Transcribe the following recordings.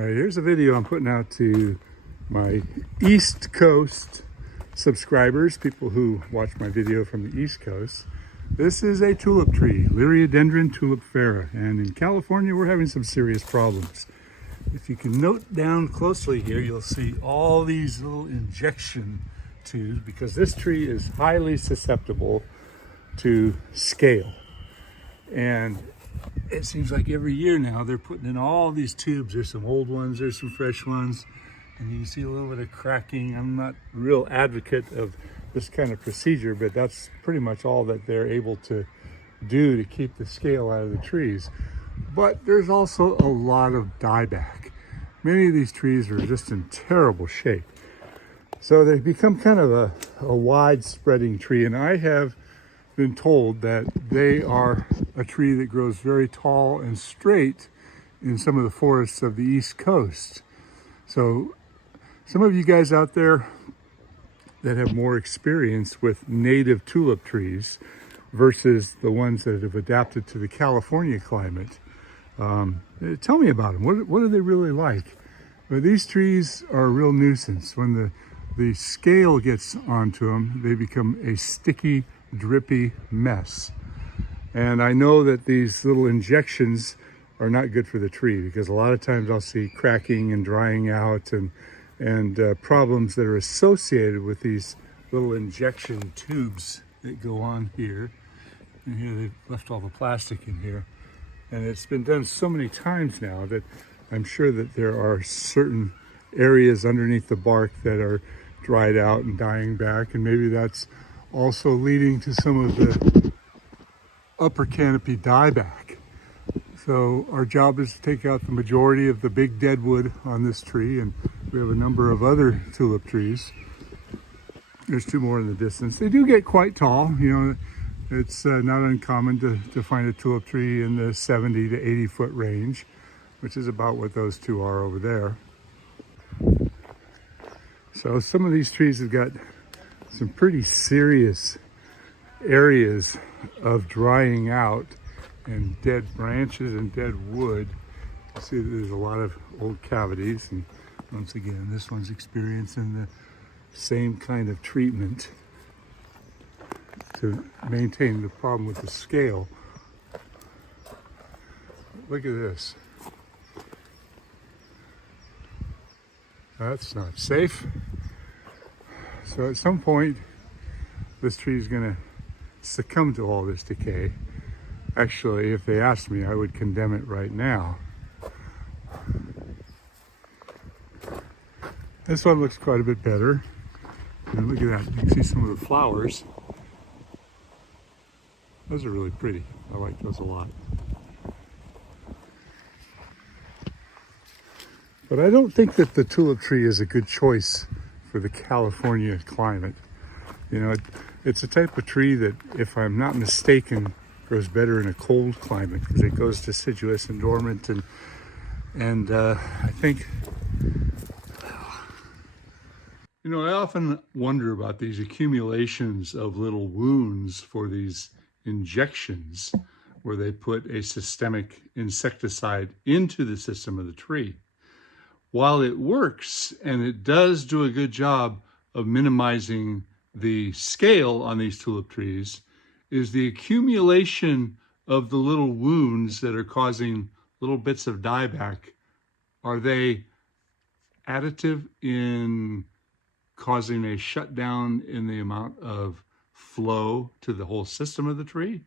All right, here's a video I'm putting out to my East Coast subscribers, people who watch my video from the East Coast. This is a tulip tree, Liriodendron tulipifera, and in California we're having some serious problems. If you can note down closely here, you'll see all these little injection tubes because this tree is highly susceptible to scale. And it seems like every year now they're putting in all these tubes. There's some old ones, there's some fresh ones, and you can see a little bit of cracking. I'm not a real advocate of this kind of procedure, but that's pretty much all that they're able to do to keep the scale out of the trees. But there's also a lot of dieback. Many of these trees are just in terrible shape. So they've become kind of a wide-spreading tree, and I have been told that they are a tree that grows very tall and straight in some of the forests of the East Coast. So some of you guys out there that have more experience with native tulip trees versus the ones that have adapted to the California climate, tell me about them. What are they really like? Well, these trees are a real nuisance. When the scale gets onto them, they become a sticky, drippy mess. And I know that these little injections are not good for the tree because a lot of times I'll see cracking and drying out and problems that are associated with these little injection tubes that go on here. And here they've left all the plastic in here. And it's been done so many times now that I'm sure that there are certain areas underneath the bark that are dried out and dying back, and maybe that's also leading to some of the upper canopy dieback. So our job is to take out the majority of the big deadwood on this tree, and we have a number of other tulip trees. There's two more in the distance. They do get quite tall. You know, it's not uncommon to find a tulip tree in the 70 to 80 foot range, which is about what those two are over there. So some of these trees have got some pretty serious areas of drying out and dead branches and dead wood. You see that there's a lot of old cavities, and once again this one's experiencing the same kind of treatment to maintain the problem with the scale. Look at this. That's not safe. So at some point, this tree is going to succumb to all this decay. Actually, if they asked me, I would condemn it right now. This one looks quite a bit better. And look at that, you can see some of the flowers. Those are really pretty. I like those a lot. But I don't think that the tulip tree is a good choice for the California climate. You know, it's a type of tree that, if I'm not mistaken, grows better in a cold climate because it goes deciduous and dormant, and I think, you know, I often wonder about these accumulations of little wounds for these injections where they put a systemic insecticide into the system of the tree. While it works and it does do a good job of minimizing the scale on these tulip trees, is the accumulation of the little wounds that are causing little bits of dieback. Are they additive in causing a shutdown in the amount of flow to the whole system of the tree?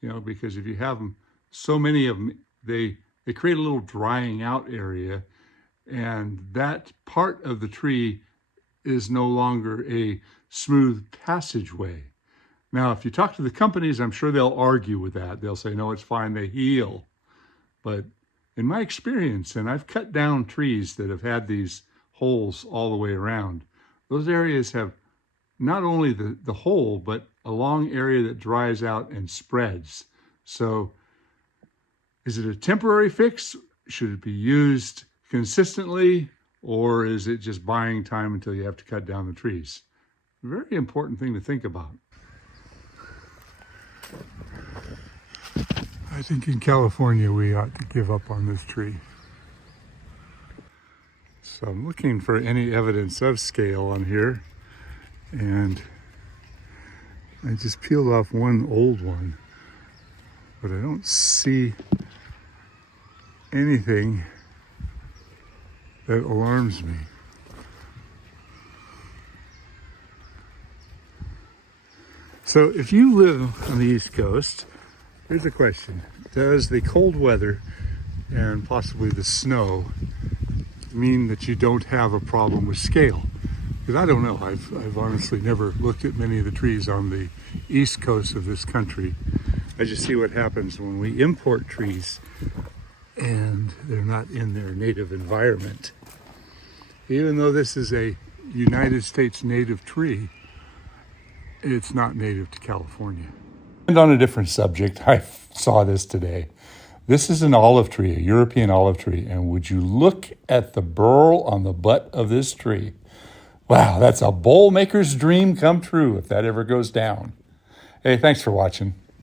You know, because if you have them, so many of them, they create a little drying out area, and that part of the tree is no longer a smooth passageway. Now, if you talk to the companies, I'm sure they'll argue with that. They'll say, no, it's fine, they heal. But in my experience, and I've cut down trees that have had these holes all the way around, those areas have not only the hole, but a long area that dries out and spreads. So is it a temporary fix? Should it be used consistently, or is it just buying time until you have to cut down the trees? Very important thing to think about. I think in California we ought to give up on this tree. So I'm looking for any evidence of scale on here, and I just peeled off one old one, but I don't see anything that alarms me. So if you live on the East Coast, here's a question. Does the cold weather and possibly the snow mean that you don't have a problem with scale? Because I don't know. I've honestly never looked at many of the trees on the East Coast of this country. I just see what happens when we import trees and they're not in their native environment. Even though this is a United States native tree, it's not native to California. And on a different subject, I saw this today. This is an olive tree, a European olive tree, and would you look at the burl on the butt of this tree? Wow, that's a bowl maker's dream come true if that ever goes down. Hey, thanks for watching.